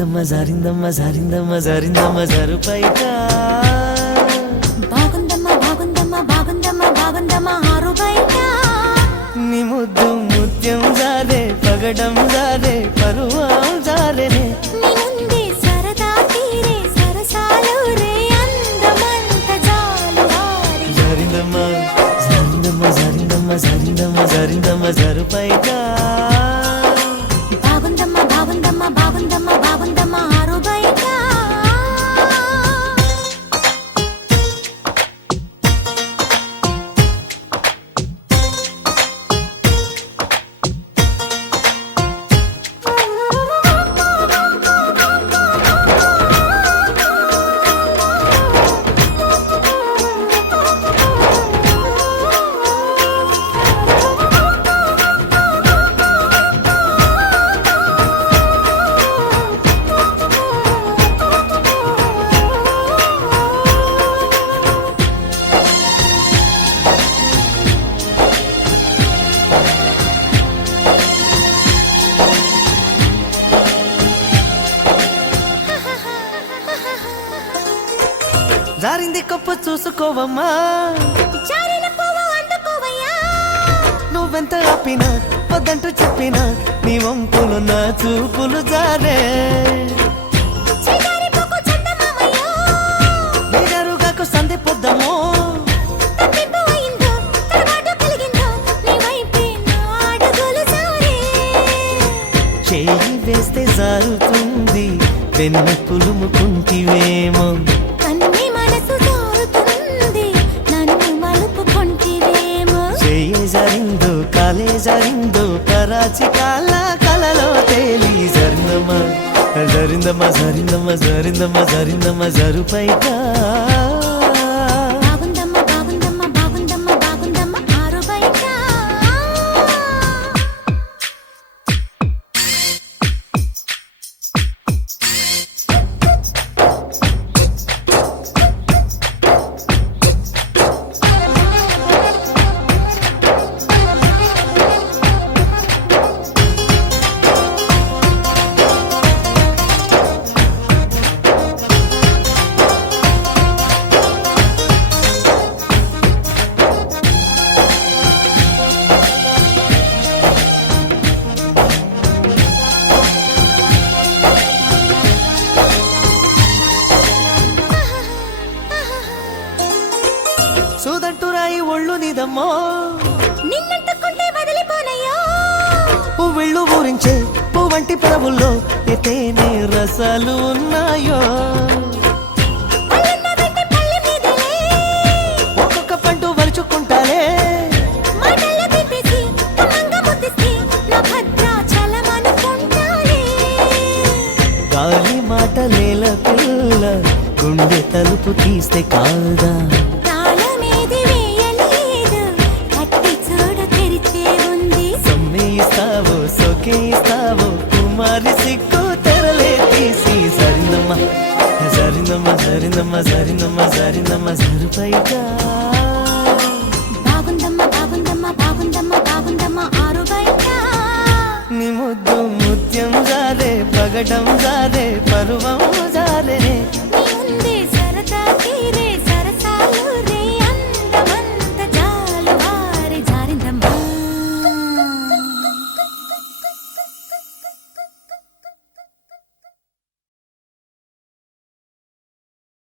జారిందమ్మ జారిందమ్మ జారిందమ్మ జరుపైట బాగుందమ్మా బాగుందమ్మా బాగుందమ్మా బాగుందమ్మా ఆరు బయట నీ ముద్దు ముత్యం జారే పగడం జారే పరువం జారేనే నీ ముందే సరదా తీరే సరసాలు రే అందమంత జాలు హారి జారిందమ్మ జారిందమ్మ జారిందమ్మ జారిందమ్మ జారిందమ్మ జరుపైట బాగుందమ్మా బాగుందమ్మా బాగుందమ్మా బాగుందమ్మా ఆరు బయట జారింది కప్పు చూసుకోవమ్మా జారిన పువ్వు అందుకోవయ్యా నువ్వెంత ఆపినా వద్దంటూ చెప్పినా నీ వంపులు నా చూపులు జారే చిగారి పువ్వు చందమామయ్యో నిజరుగాకు సంధి పొద్దమో తప్పిపు అయిందో తడబాటు కలిగిందో నీ వైపే నా అడుగులు సారే చేయి వేస్తే జారుతుంది వెన్న పులుముకుంటివేమో కన్ని మనసు జారుతుంది నన్ను మలుపుకొంటివేమో చేయి జారిందో కాలే జారిందో కరాచి కాల కలలో తేలి జరిందమ్మ జరిందమ్మ జరిందమ్మ జరిందమ్మ జరిందమ్మ జరుపైట బాగుందమ్మా బాగుందమ్మా బాగుందమ్మా బాగుందమ్మా ఆరు బయట సూదంటూ రాయి ఒళ్ళు నీదమ్మో నిన్నంటుకుంటే వదిలిపోనయ్యో పువ్విళ్ళు ఊరించే పువ్వంటి పెదవుల్లో ఎతేనే రసాలు ఉన్నాయో పళ్ళన్న వెంట పళ్ళ మీదలే ఒక్కొక్క పండు వలుచుకుంటాలే మాటల్లో తిప్పేసి కమ్మంగా ముద్దిస్తే నా భద్రాచలమనుకుంటాలే గాలి మాటలేల పిల్ల గుండె తలుపు తీస్తే కాదా తాళమేది వేయలేదు కట్టి చూడు తెరిచే ఉంది సమ్మేయిస్తావో సొకేయిస్తావో కుమారి సిక్కు తెరలే తీసి జరిందమ్మ జరిందమ్మ జరిందమ్మ జరిందమ్మ జరిందమ్మ జరుపైట బాగుందమ్మా బాగుందమ్మా బాగుందమ్మా బాగుందమ్మా ఆరు బయట నీ ముద్దు ముత్యం జారే పగడం జారే పరువం